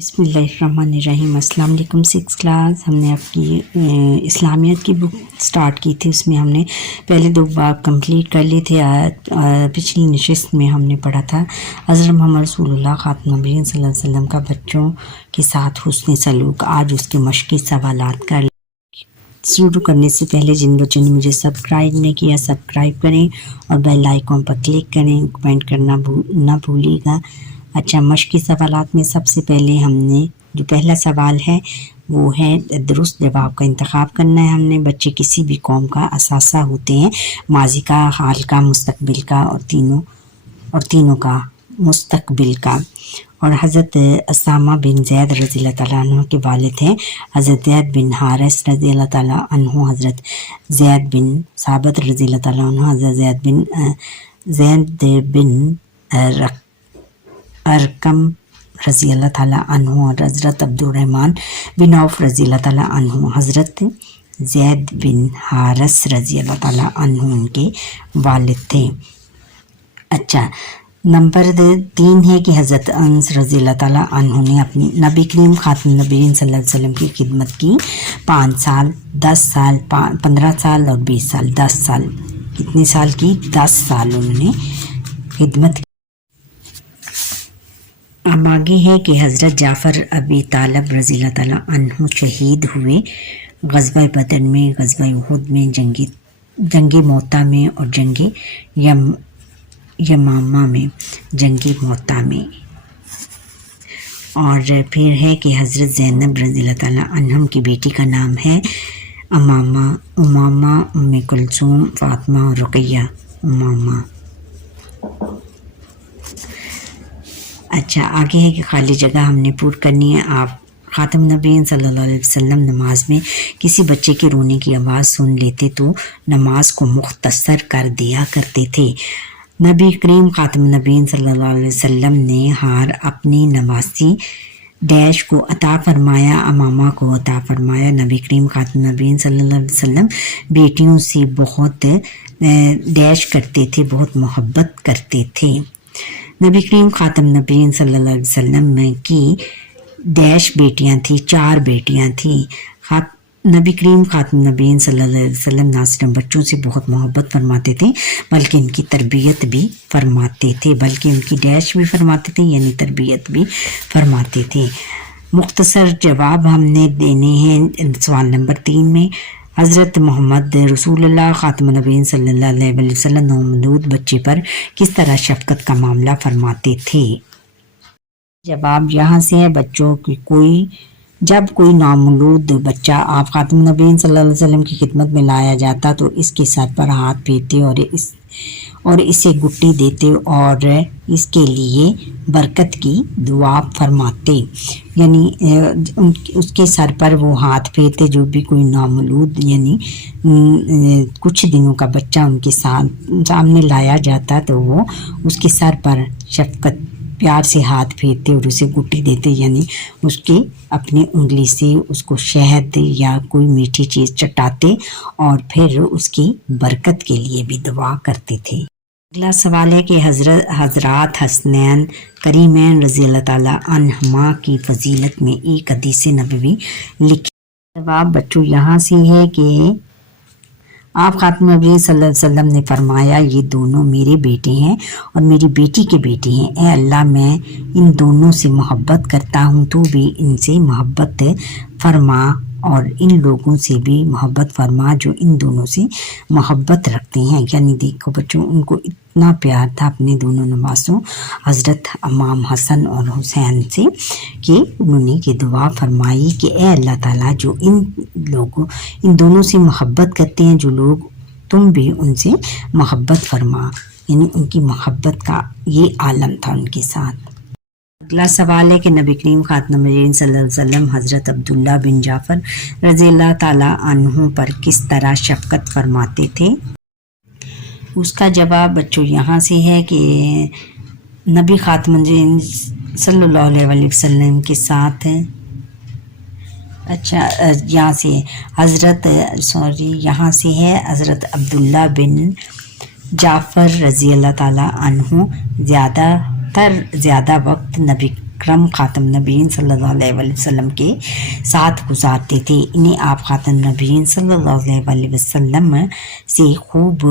बिस्मिल्लाहिर्रहमानिर्रहीम। अस्सलाम वालेकुम। 6 क्लास हमने आपकी इस्लामियत की बुक स्टार्ट की थी। उसमें हमने पहले 2 बाब कंप्लीट कर लिए थे। पिछली नशिस्त में हमने पढ़ा था हज़रत मोहम्मद रसूलुल्लाह ख़ातमुन नबिय्यीन सल्लल्लाहु अलैहि वसल्लम का बच्चों के साथ हुस्न सलूक। आज उसके मश्क़ी सवालात का शुरू करने से पहले जिन बच्चों ने मुझे सब्सक्राइब नहीं किया सब्सक्राइब करें और बेल आइकॉन पर क्लिक करें। कमेंट करना ना भूलिएगा। अच्छा, मश्क़ी सवालात में सबसे पहले हमने जो पहला सवाल है वो है दुरुस्त जवाब का इंतखाब करना है। हमने बच्चे किसी भी कौम का असासा होते हैं, माजी का, हाल का, मुस्तकबिल का और तीनों का मुस्तकबिल का। और हज़रत असामा बिन ज़ैद रज़ियल्लाहु ताला अन्हु के वालिद हैं हज़रत ज़ैद बिन हारिस रज़ियल्लाहु ताला अन्हु, हज़रत ज़ैद बिन साबित रज़ियल्लाहु ताला अन्हु, हज़रत ज़ैद बिन अरकम रज़ियल्लाहु ताला अन्हु और हज़रत अब्दुर्रहमान बिन औफ रज़ियल्लाहु ताला अन्हु, हज़रत ज़ैद बिन हारिस रज़ियल्लाहु ताला अन्हु उनके वालिद थे। अच्छा, नंबर 3 है कि हज़रत अनस रज़ियल्लाहु ताला अन्हु ने अपनी नबी करीम ख़ातमुन नबिय्यीन सल्लल्लाहु अलैहि वसल्लम की खिदमत की 5 साल, 10 साल, 15 साल और 20 साल। 10 साल, कितने साल की? 10 साल उन्होंने खिदमत की। अब आगे है कि हज़रत जाफ़र अबी तालिब रज़ियल्लाहु ताला अन्हु शहीद हुए ग़ज़वा बदर में, ग़ज़वा उहुद में, जंगी मोता में और जंगी यमामा में, जंगी मोता में। और फिर है कि हज़रत ज़ैनब रज़ियल्लाहु ताला अन्हम की बेटी का नाम है उमामा, उम्मे कुलसूम, फ़ातिमा और रुक़ैया उमामा। अच्छा, आगे है कि खाली जगह हमने पूरी करनी है। आप ख़ातमुन नबिय्यीन सल्लल्लाहु अलैहि वसल्लम नमाज में किसी बच्चे के रोने की आवाज़ सुन लेते तो नमाज को मुख्तसर कर दिया करते थे। नबी करीम ख़ातमुन नबिय्यीन सल्लल्लाहु अलैहि वसल्लम ने हार अपनी नवासी डैश को अता फरमाया, अमामा को अता फरमाया। नबी करीम ख़ातमुन नबिय्यीन सल्लल्लाहु अलैहि वसल्लम बेटियों से बहुत डैश करते थे, बहुत मोहब्बत करते थे। नबी करीम ख़ातमुन नबिय्यीन सल्लल्लाहु अलैहि वसल्लम की डैश बेटियां थी, 4 बेटियां थी। नबी करीम ख़ातमुन नबिय्यीन सल्लल्लाहु अलैहि वसल्लम ना सिर्फ बच्चों से बहुत मोहब्बत फरमाते थे बल्कि इनकी तरबियत भी फरमाते थे, बल्कि उनकी डैश भी फरमाते थे यानी तरबियत भी फरमाते थे। मुख्तसर जवाब हमने देने हैं सवाल नंबर 3 में। हज़रत मोहम्मद रसूलुल्लाह ख़ातमुन नबिय्यीन सल्लल्लाहु अलैहि वसल्लम नवमौलूद बच्चे पर किस तरह शफ़क़त का मामला फरमाते थे? जवाब यहाँ से है बच्चों की जब कोई नामौलूद बच्चा आप ख़ातमुन नबिय्यीन सल्लल्लाहु अलैहि वसल्लम की खिदमत में लाया जाता तो इसके सर पर हाथ फेरते और इसे गुट्टी देते और इसके लिए बरकत की दुआ फरमाते, यानी उसके सर पर वो हाथ फेरते। जो भी कोई नामौलूद यानी कुछ दिनों का बच्चा उनके सामने लाया जाता तो वो उसके सर पर शफ़क़त प्यार से हाथ फेरते और उसे गुट्टी देते, यानी उसके अपनी उंगली से उसको शहद या कोई मीठी चीज़ चटाते और फिर उसकी बरकत के लिए भी दुआ करते थे। अगला सवाल है कि हज़रात हसनैन करीमैन रज़ियल्लाहु ताला अन्हुमा की फजीलत में एक हदीस नबवी लिखी। जवाब बच्चों यहाँ से है कि आप ख़ातमुन नबिय्यीन सल्लल्लाहु अलैहि वसल्लम ने फरमाया, ये दोनों मेरे बेटे हैं और मेरी बेटी के बेटे हैं। ए अल्लाह, मैं इन दोनों से मोहब्बत करता हूँ, तो भी इनसे मोहब्बत फरमा और इन लोगों से भी मोहब्बत फरमा जो इन दोनों से मोहब्बत रखते हैं। यानी देखो बच्चों, उनको इतना प्यार था अपने दोनों नवासों हज़रत इमाम हसन और हुसैन से कि उन्होंने ये दुआ फरमाई कि ए अल्लाह ताला, जो इन दोनों से मोहब्बत करते हैं जो लोग, तुम भी उनसे मोहब्बत फरमा। यानी उनकी मोहब्बत का ये आलम था उनके साथ। अगला सवाल है कि नबी करीम ख़ातमुन नबिय्यीन सल्लल्लाहु अलैहि वसल्लम हज़रत अब्दुल्ला बिन जाफ़र रज़ियल्लाहु ताला अन्हु पर किस तरह शफ़क़त फरमाते थे? उसका जवाब बच्चों यहाँ से है कि नबी ख़ातमुन नबिय्यीन सल्लल्लाहु अलैहि वसल्लम के साथ यहाँ से है हज़रत अब्दुल्ला बिन जाफ़र रज़ियल्लाहु ताला अन्हु ज़्यादा वक्त नबी اکرم خاتم نبیین صلی اللہ علیہ وآلہ وسلم کے ساتھ گزارتے تھے. انہیں آپ خاتم نبیین صلی اللہ علیہ وآلہ وسلم سے خوب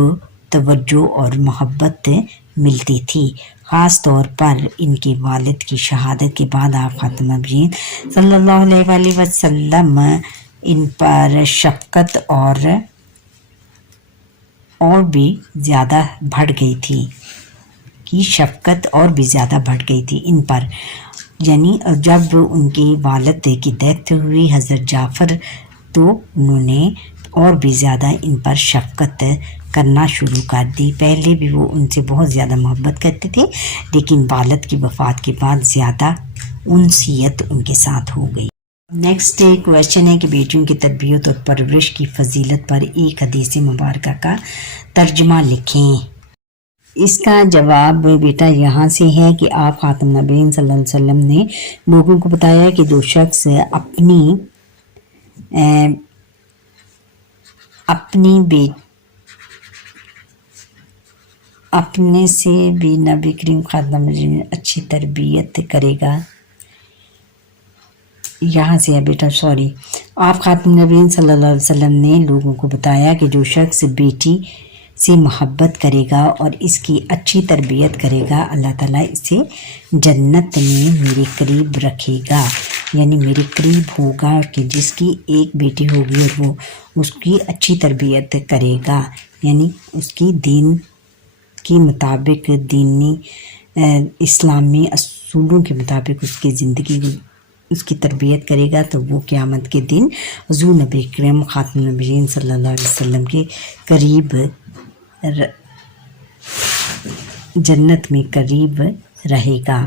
توجہ اور محبت ملتی تھی. خاص طور پر ان کے والد کی شہادت کے بعد آپ خاتم نبیین صلی اللہ علیہ وآلہ وسلم ان پر شفقت اور بھی زیادہ بڑھ گئی تھی ان پر. یعنی جب ان کے والد کی ڈیتھ ہوئی حضرت جعفر تو انہوں نے اور بھی زیادہ ان پر شفقت کرنا شروع کر دی. پہلے بھی وہ ان سے بہت زیادہ محبت کرتے تھے لیکن والد کی وفات کے بعد زیادہ انسیت ان کے ساتھ ہو گئی. نیکسٹ کویشچن ہے کہ بیٹیوں کی تربیت اور پرورش کی فضیلت پر ایک حدیث مبارکہ کا ترجمہ لکھیں. اس کا جواب بیٹا یہاں سے ہے کہ آپ خاتم نبیین صلی اللہ علیہ وسلم نے لوگوں کو بتایا کہ جو شخص اپنے سے بھی نبی کریم خاتم نبیین اچھی تربیت کرے گا. یہاں سے ہے بیٹا آپ خاتم نبیین صلی اللہ علیہ وسلم نے لوگوں کو بتایا کہ جو شخص بیٹی سے محبت کرے گا اور اس کی اچھی تربیت کرے گا اللہ تعالیٰ اسے جنت میں میرے قریب رکھے گا. یعنی میرے قریب ہوگا کہ جس کی ایک بیٹی ہوگی اور وہ اس کی اچھی تربیت کرے گا. یعنی اس کی دین کے مطابق دینی اسلامی اصولوں کے مطابق اس کی زندگی اس کی تربیت کرے گا تو وہ قیامت کے دن حضور نبی کریم خاتم نبیین صلی اللہ علیہ وسلم کے قریب جنت میں قریب رہے گا.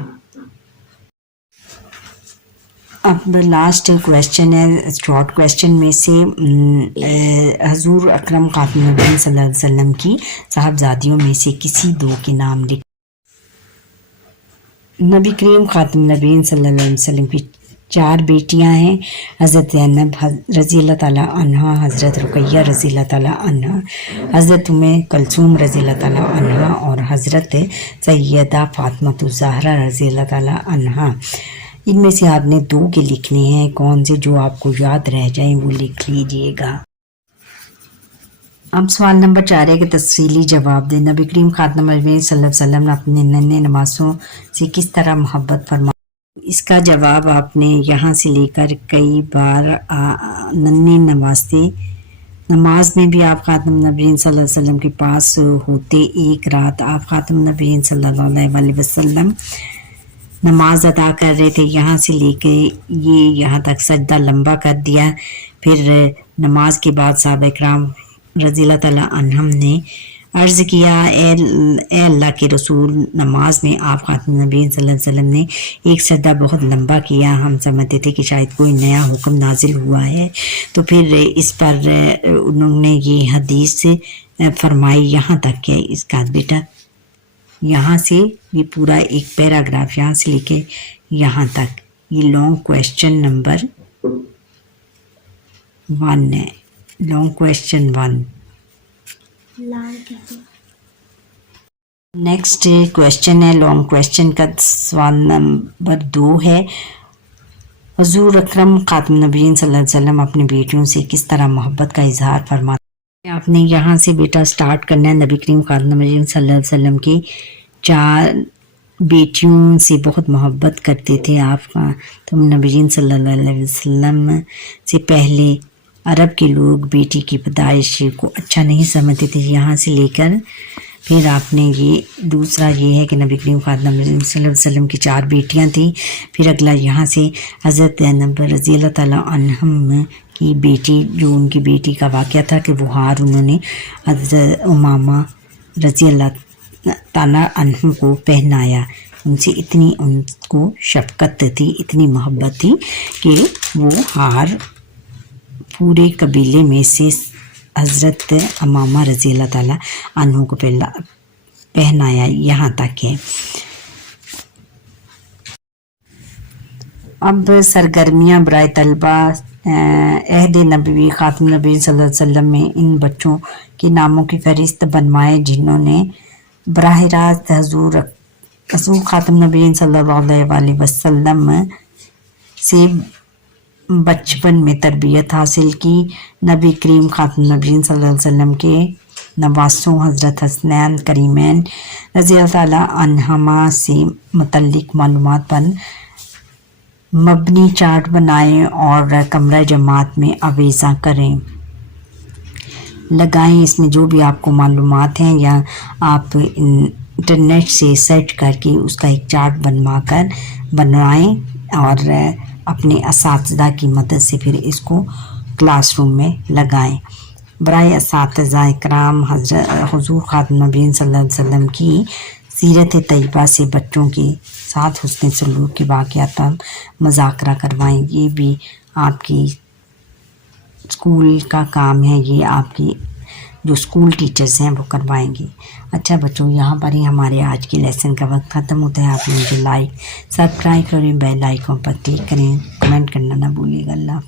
اب لاسٹ کویشچن ہے شارٹ کویشچن میں سے حضور اکرم خاتم نبیین صلی اللہ علیہ وسلم کی صاحبزادیوں میں سے کسی دو کے نام لکھ. نبی کریم خاتم نبیین صلی اللہ علیہ وسلم کی 4 بیٹیاں ہیں. حضرت زینب رضی اللہ تعالیٰ عنہ، حضرت رقیہ رضی اللہ تعالیٰ عنہ، حضرت کلثوم رضی اللہ تعالیٰ عنہ اور حضرت سیدہ فاطمہ الزہرا رضی اللہ تعالیٰ عنہ. ان میں سے آپ نے 2 کے لکھنے ہیں. کون سے جو آپ کو یاد رہ جائیں وہ لکھ لیجئے گا. اب سوال نمبر 4 ہے کہ تفصیلی جواب دیں. نبی کریم خاتم نبیین صلی اللہ علیہ وسلم نے اپنے ننھے نواسوں سے کس طرح محبت فرمائی؟ اس کا جواب آپ نے یہاں سے لے کر کئی بار ننھے نواسے نماز میں بھی آپ خاتم نبیین صلی اللہ علیہ وسلم کے پاس ہوتے. ایک رات آپ خاتم نبیین صلی اللہ علیہ وآلہ وسلم نماز ادا کر رہے تھے. یہاں سے لے کے یہاں تک سجدہ لمبا کر دیا. پھر نماز کے بعد صحابہ کرام رضی اللہ تعالیٰ عنہم نے عرض کیا اے اللہ کے رسول، نماز میں آپ خاتم نبیین صلی اللہ علیہ وسلم نے ایک سجدہ بہت لمبا کیا. ہم سمجھتے تھے کہ شاید کوئی نیا حکم نازل ہوا ہے. تو پھر اس پر انہوں نے یہ حدیث فرمائی. یہاں تک کہ اس کا بیٹا یہاں سے یہ پورا ایک پیراگراف یہاں سے لے کے یہاں تک یہ لانگ کویشچن نمبر 1 ہے. Long question 1. نیکسٹ کویشچن ہے لانگ کویشچن کا سوال نمبر 2 ہے. حضور اکرم خاتم نبیین صلی اللہ علیہ وسلم اپنی بیٹیوں سے کس طرح محبت کا اظہار فرماتے ہیں؟ آپ نے یہاں سے بیٹا سٹارٹ کرنا ہے. نبی کریم خاتم نبیین صلی اللہ علیہ وسلم کی 4 بیٹیوں سے بہت محبت کرتے تھے. آپ خاتم نبیین صلی اللہ علیہ وسلم سے پہلے عرب کے لوگ بیٹی کی پیدائش کو اچھا نہیں سمجھتے تھے. یہاں سے لے کر پھر آپ نے یہ دوسرا یہ ہے کہ نبی کریم خاتم نبیین صلی اللہ علیہ وسلم کی 4 بیٹیاں تھیں. پھر اگلا یہاں سے حضرت زینب رضی اللہ تعالیٰ عنہم کی بیٹی جو ان کی بیٹی کا واقعہ تھا کہ وہ ہار انہوں نے حضرت امامہ رضی اللہ تعالیٰ عنہ کو پہنایا. ان سے اتنی ان کو شفقت تھی، اتنی محبت تھی کہ وہ ہار پورے قبیلے میں سے حضرت امامہ رضی اللہ تعالیٰ عنہ کو پہنایا. یہاں تک ہے. اب سرگرمیاں برائے طلبہ عہد نبوی خاتم نبی صلی اللہ علیہ وسلم میں ان بچوں کے ناموں کی فہرست بنوائے جنہوں نے براہ راست حضور रसूल ख़ातम नबीन सल्लल्लाहु अलैहि वसल्लम से बचपन में तरबियत हासिल की। नबी करीम ख़ातम नबीन सल्लल्लाहु अलैहि वसल्लम के नवासों हज़रत हसनैन करीमैन रज़ी अल्लाह ताला अन्हुमा से मुतल्लिक़ मालूमात पर मबनी चार्ट बनाएं और कमरा जमात में आवेज़ा करें, लगाएं। इसमें जो भी आपको मालूमात हैं या आप इंटरनेट से सर्च करके उसका एक चार्ट बनवाएं और अपने असातिज़ा की मदद से फिर इसको क्लासरूम में लगाएं। बराए असातिज़ा इकराम हुज़ूर ख़ातम नबीन सल्लल्लाहु अलैहि वसल्लम की सीरत तैयबा से बच्चों के साथ हुस्न सलूक के वाक़यात पर मुज़ाकरा करवाएं। ये भी आपकी स्कूल का काम है, ये आपकी जो स्कूल टीचर्स हैं वो करवाएंगी। अच्छा बच्चों, यहाँ पर ही हमारे आज के लेसन का वक्त ख़त्म होता है। आप मुझे लाइक सब्सक्राइब करें, बेल आइकन पर क्लिक करें, कमेंट करना ना भूलिएगा। अल्लाह।